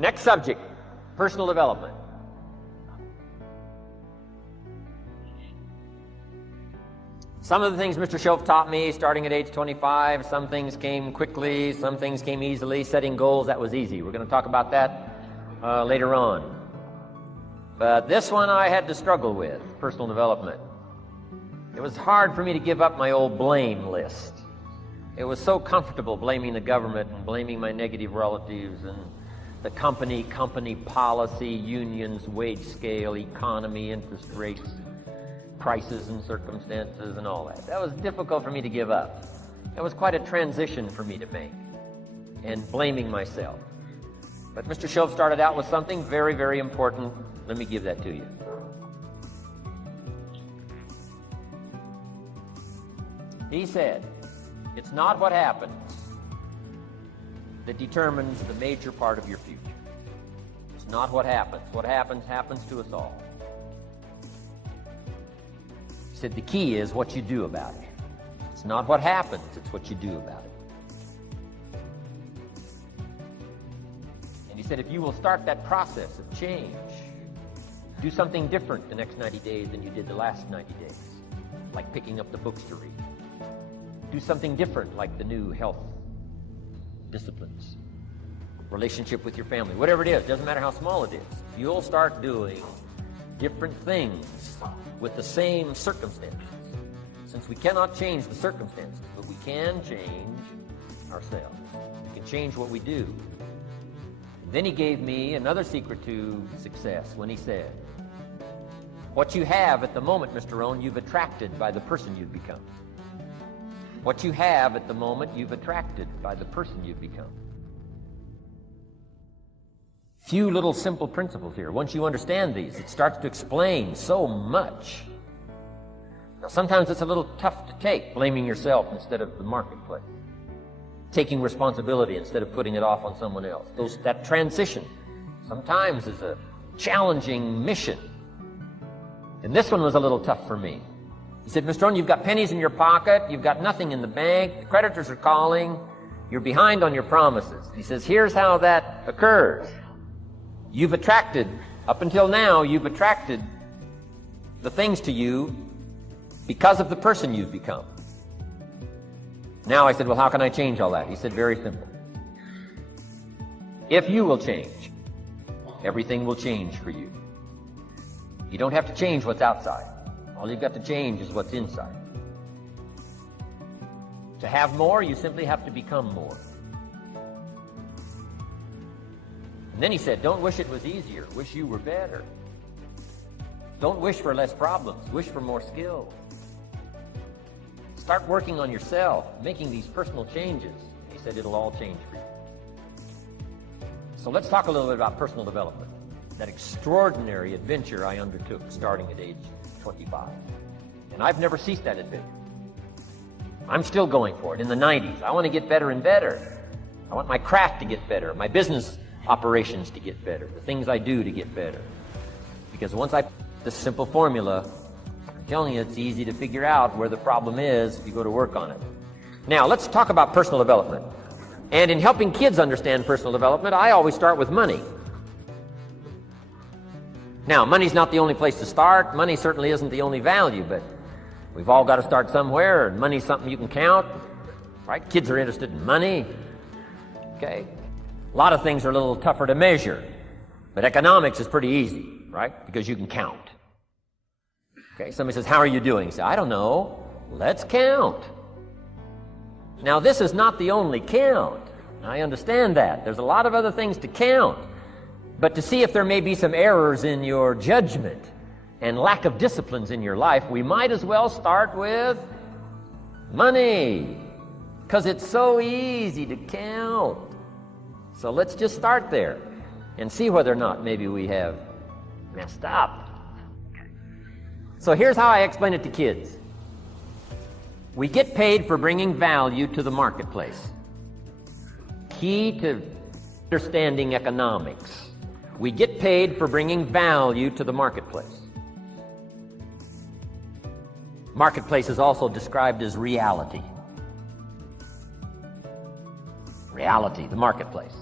Next subject, personal development. Some of the things Mr. Schultz taught me starting at age 25, some things came quickly, some things came easily. Setting goals, that was easy. We're going to talk about that later on. But this one I had to struggle with, personal development. It was hard for me to give up my old blame list. It was so comfortable blaming the government and blaming my negative relatives and the company policy, unions, wage scale, economy, interest rates, prices and circumstances and all that. That was difficult for me to give up. It was quite a transition for me to make, and blaming myself. But Mr. Schultz started out with something very, very important. Let me give that to you. He said, it's not what happens that determines the major part of your future. It's not what happens. What happens, happens to us all. He said the key is what you do about it. It's not what happens, it's what you do about it. And he said if you will start that process of change, do something different the next 90 days than you did the last 90 days, like picking up the books to read. Do something different, like the new health disciplines, relationship with your family, whatever it is, doesn't matter how small it is. If you'll start doing different things with the same circumstances, since we cannot change the circumstances, but we can change ourselves. We can change what we do. And then he gave me another secret to success when he said, what you have at the moment, Mr. Rohn, you've attracted by the person you've become. What you have at the moment, you've attracted by the person you've become. Few little simple principles here. Once you understand these, it starts to explain so much. Now, sometimes it's a little tough to take, blaming yourself instead of the marketplace, taking responsibility instead of putting it off on someone else. That transition sometimes is a challenging mission. And this one was a little tough for me. He said, Mr. Rohn, you've got pennies in your pocket, you've got nothing in the bank, the creditors are calling, you're behind on your promises. He says, here's how that occurs. You've attracted, up until now, you've attracted the things to you because of the person you've become. Now I said, well, how can I change all that? He said, very simple. If you will change, everything will change for you. You don't have to change what's outside. All you've got to change is what's inside. To have more, you simply have to become more. And then he said, don't wish it was easier. Wish you were better. Don't wish for less problems. Wish for more skills. Start working on yourself, making these personal changes. He said it'll all change for you. So let's talk a little bit about personal development. That extraordinary adventure I undertook starting at age 25. And I've never ceased that adventure. I'm still going for it in the 90s. I want to get better and better. I want my craft to get better, my business operations to get better, the things I do to get better. Because once I put this simple formula, I'm telling you, it's easy to figure out where the problem is if you go to work on it. Now, let's talk about personal development. And in helping kids understand personal development, I always start with money. Now, money's not the only place to start. Money certainly isn't the only value, but we've all got to start somewhere, and money's something you can count, right? Kids are interested in money, okay? A lot of things are a little tougher to measure, but economics is pretty easy, right? Because you can count. Okay, somebody says, how are you doing? You say, I don't know. Let's count. Now, this is not the only count. I understand that. There's a lot of other things to count. But to see if there may be some errors in your judgment and lack of disciplines in your life, we might as well start with money, because it's so easy to count. So let's just start there and see whether or not maybe we have messed up. So here's how I explain it to kids. We get paid for bringing value to the marketplace. Key to understanding economics. We get paid for bringing value to the marketplace. Marketplace is also described as reality. Reality, the marketplace.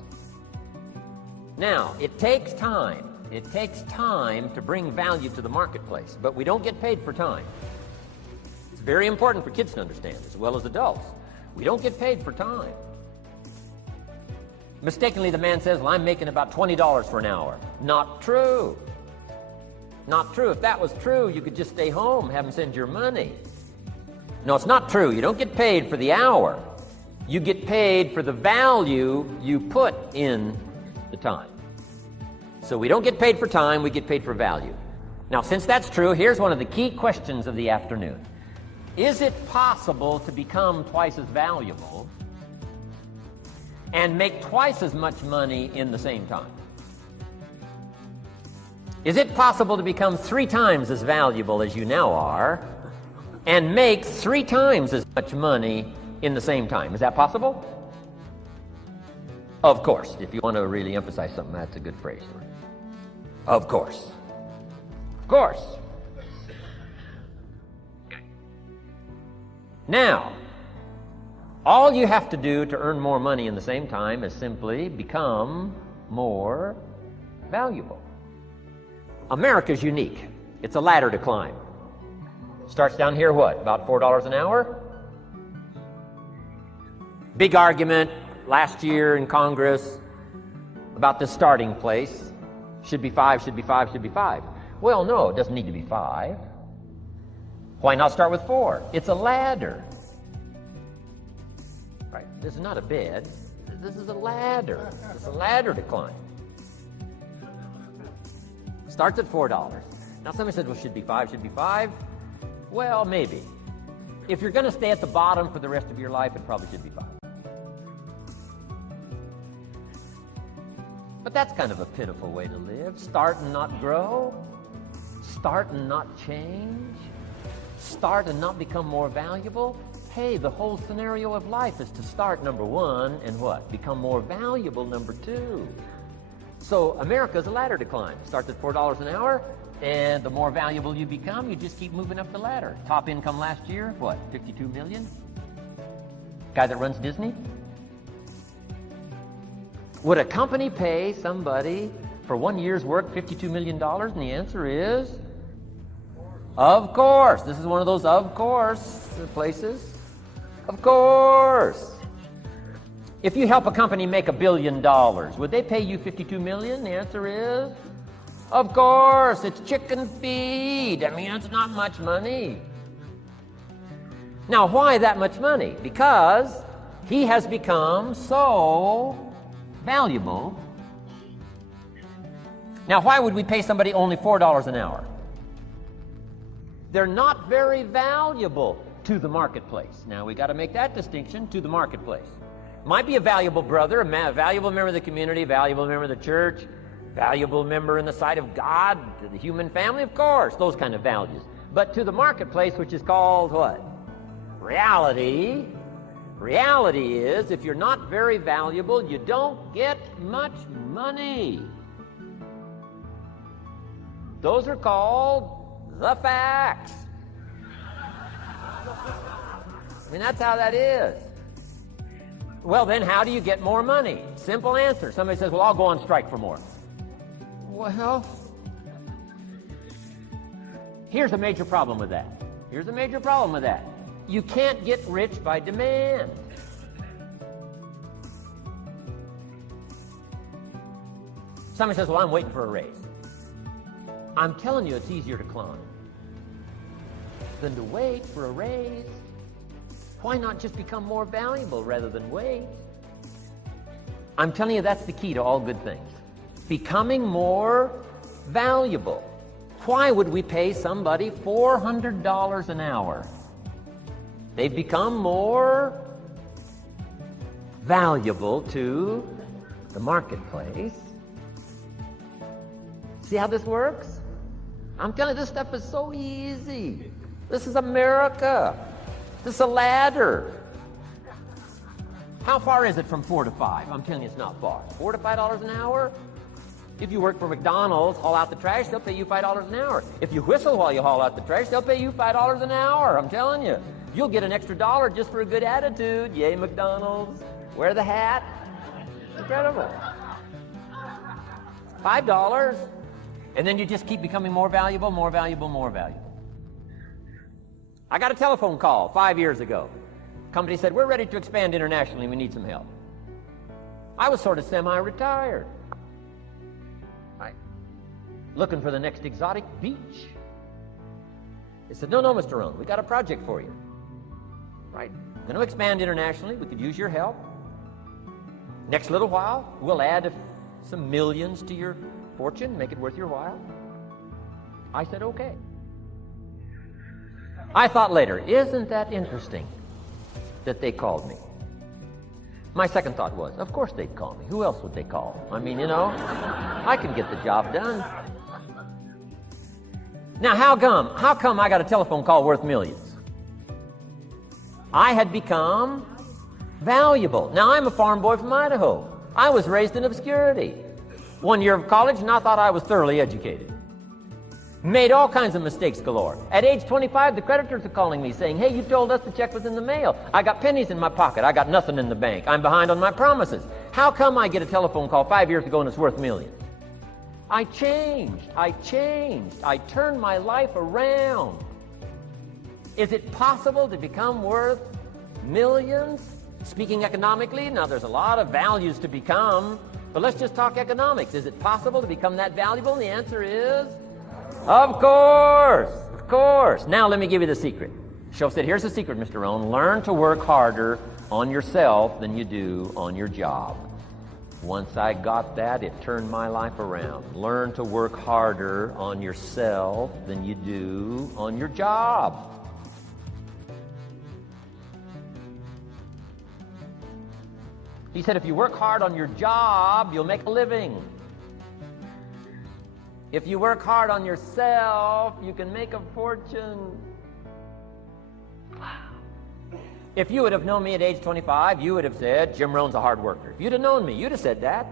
Now, it takes time. It takes time to bring value to the marketplace, but we don't get paid for time. It's very important for kids to understand, as well as adults. We don't get paid for time. Mistakenly, the man says, well, I'm making about $20 for an hour. Not true. Not true. If that was true, you could just stay home, have them send your money. No, it's not true. You don't get paid for the hour. You get paid for the value you put in the time. So we don't get paid for time, we get paid for value. Now, since that's true, here's one of the key questions of the afternoon. Is it possible to become twice as valuable and make twice as much money in the same time? Is it possible to become 3 times as valuable as you now are and make 3 times as much money in the same time? Is that possible? Of course. If you want to really emphasize something, that's a good phrase. Of course. Of course. Now, all you have to do to earn more money in the same time is simply become more valuable. America's unique. It's a ladder to climb. Starts down here, what? About $4 an hour? Big argument last year in Congress about the starting place. Should be 5, should be 5, should be 5. Well, no, it doesn't need to be 5. Why not start with 4? It's a ladder. Right? This is not a bed. This is a ladder. It's a ladder to climb. Starts at $4. Now somebody said, well, should be 5, should be 5. Well, maybe. If you're going to stay at the bottom for the rest of your life, it probably should be 5. But that's kind of a pitiful way to live. Start and not grow. Start and not change. Start and not become more valuable. Hey, the whole scenario of life is to start, number 1, and what? Become more valuable, number 2. So America's a ladder to climb. Starts at $4 an hour, and the more valuable you become, you just keep moving up the ladder. Top income last year, what? 52 million? Guy that runs Disney? Would a company pay somebody for 1 year's work $52 million? And the answer is, of course. This is one of those of course places. Of course. If you help a company make $1 billion, would they pay you $52 million? The answer is, of course. It's chicken feed. I mean, it's not much money. Now, why that much money? Because he has become so valuable. Now, why would we pay somebody only $4 an hour? They're not very valuable to the marketplace. Now, we got to make that distinction, to the marketplace. Might be a valuable brother, a valuable member of the community, a valuable member of the church, valuable member in the sight of God, to the human family, of course, those kind of values. But to the marketplace, which is called what? Reality. Reality is, if you're not very valuable, you don't get much money. Those are called the facts. I mean, that's how that is. Well, then how do you get more money? Simple answer. Somebody says, well, I'll go on strike for more. Well, here's a major problem with that. Here's a major problem with that. You can't get rich by demand. Somebody says, well, I'm waiting for a raise. I'm telling you, it's easier to climb than to wait for a raise. Why not just become more valuable rather than wait? I'm telling you, that's the key to all good things. Becoming more valuable. Why would we pay somebody $400 an hour? They've become more valuable to the marketplace. See how this works? I'm telling you, this stuff is so easy. This is America. This is a ladder. How far is it from 4 to 5? I'm telling you, it's not far. $4 to $5 an hour? If you work for McDonald's, haul out the trash, they'll pay you $5 an hour. If you whistle while you haul out the trash, they'll pay you $5 an hour. I'm telling you. You'll get an extra $1 just for a good attitude. Yay, McDonald's. Wear the hat. Incredible. $5. And then you just keep becoming more valuable, more valuable, more valuable. I got a telephone call 5 years ago. Company said, we're ready to expand internationally. We need some help. I was sort of semi-retired. Right? Looking for the next exotic beach. They said, no, Mr. Rohn, we got a project for you. Right? Going to expand internationally. We could use your help. Next little while, we'll add some millions to your fortune, make it worth your while. I said, okay. I thought later, isn't that interesting that they called me? My second thought was, of course they'd call me. Who else would they call? I mean, I can get the job done. Now, how come I got a telephone call worth millions? I had become valuable. Now, I'm a farm boy from Idaho. I was raised in obscurity. 1 year of college, and I thought I was thoroughly educated. Made all kinds of mistakes galore. At age 25, the creditors are calling me saying, hey, you told us the check was in the mail. I got pennies in my pocket. I got nothing in the bank. I'm behind on my promises. How come I get a telephone call 5 years ago and it's worth millions? I changed. I turned my life around. Is it possible to become worth millions? Speaking economically, now there's a lot of values to become, but let's just talk economics. Is it possible to become that valuable? And the answer is, of course. Now let me give you the secret. Shoaff said, here's the secret, Mr. Rohn. Learn to work harder on yourself than you do on your job. Once I got that, it turned my life around. Learn to work harder on yourself than you do on your job. He said, if you work hard on your job, you'll make a living. If you work hard on yourself, you can make a fortune. If you would have known me at age 25, you would have said, Jim Rohn's a hard worker. If you'd have known me, you'd have said that.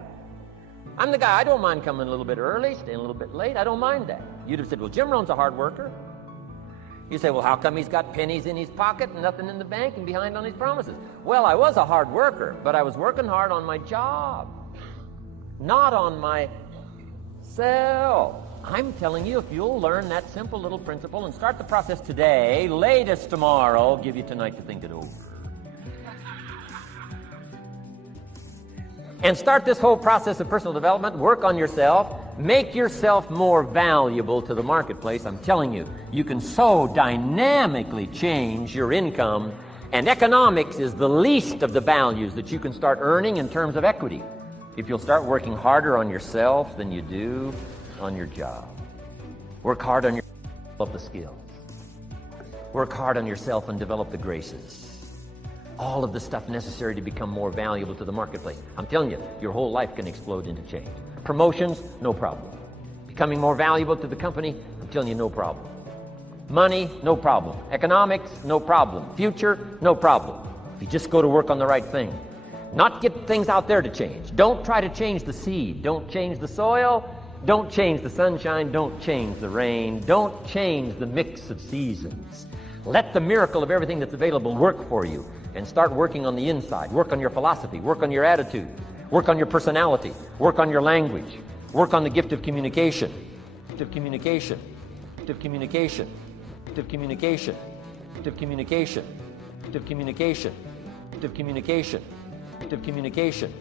I'm the guy, I don't mind coming a little bit early, staying a little bit late. I don't mind that. You'd have said, well, Jim Rohn's a hard worker. You say, well, how come he's got pennies in his pocket and nothing in the bank and behind on his promises? Well, I was a hard worker, but I was working hard on my job, not on myself. I'm telling you, if you'll learn that simple little principle and start the process today, latest tomorrow, give you tonight to think it over. And start this whole process of personal development, work on yourself, make yourself more valuable to the marketplace. I'm telling you, you can so dynamically change your income, and economics is the least of the values that you can start earning in terms of equity if you'll start working harder on yourself than you do on your job. Work hard on yourself and develop the skills. Work hard on yourself and develop the graces. All of the stuff necessary to become more valuable to the marketplace. I'm telling you, your whole life can explode into change. Promotions, no problem. Becoming more valuable to the company, I'm telling you, no problem. Money, no problem. Economics, no problem. Future, no problem. If you just go to work on the right thing. Not get things out there to change. Don't try to change the seed. Don't change the soil. Don't change the sunshine. Don't change the rain. Don't change the mix of seasons. Let the miracle of everything that's available work for you, and start working on the inside. Work on your philosophy. Work on your attitude. Work on your personality. Work on your language. Work on the gift of communication. Gift of communication. Gift of communication. Gift of communication. Gift of communication. Gift of communication. Gift of communication. Gift of communication.